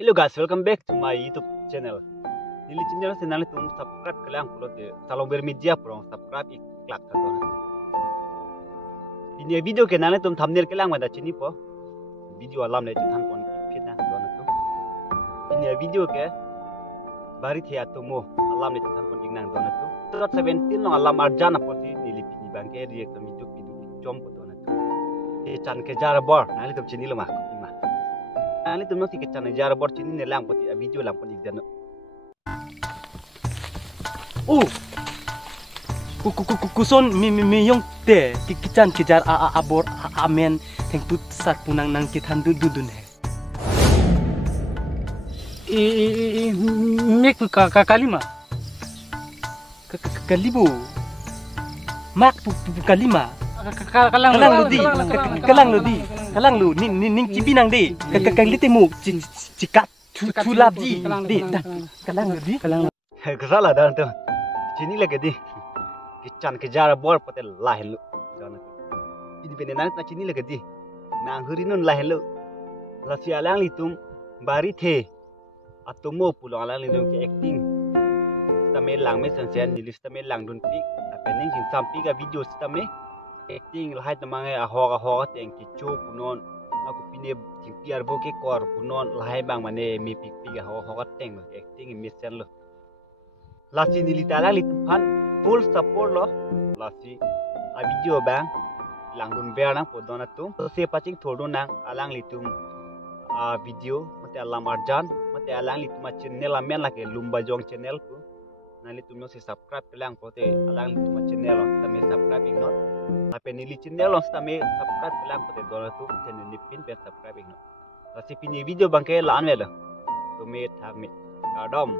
Hello guys, welcome back to my YouTube channel. Nili channel se nali tum subscribe kalian kulo te salong bermedia pro subscribe iklak kadon. Ini video ke nali tum thumbnail kalian mada chini po. Video alam le tan kon fit na don tu. Ini video ke bari thia tumo alam le tan kon ignang don tu. Tot 17 no alam arjana poti nili pini bangke react video jom po don tu. Te chan ke jar bor nali tum chini lo ma. Ani tuh masih kecana jar bor chini ne lang poti video lang poti dan. Kuson mi yung te kican kejar abor amen yang tut sat punang nang kitan dudun he. Mek kalima. Kalibu. Mak kalima. Kalang lu ning cipinang de kakang litemu cikat culap di kalang lu di Kesala dan tuh sini lagi di kican kejar bor potel lahin lu dan ini beneran na sini lagi di nang hurinun lahin lu lasi alang litum bari the atumo pulo alang litum ke acting tame lang me sensen nilis tame lang dun pik apa ning sing sampi ka video tame acting lahai tamange ahoga teng kicu punon aku pine timpiar boke kor punon lahai bang mane mi pik pik ahoga teng acting misen lo lasi nilitala litumpan full support lo lasi a video bang langdun bearang podona tu se paching thodon nang alang litum a video mate alam arjan mate alang litum channel amen lake lumba jong channel ku nali tumno se subscribe pelang pote alang litum channel tame subscribe ignot tapi nili channel tame subscribe pelang pote dona tu channel ni pin pe subscribe ignot lasi pini video bangke lan vela tume thagme kadom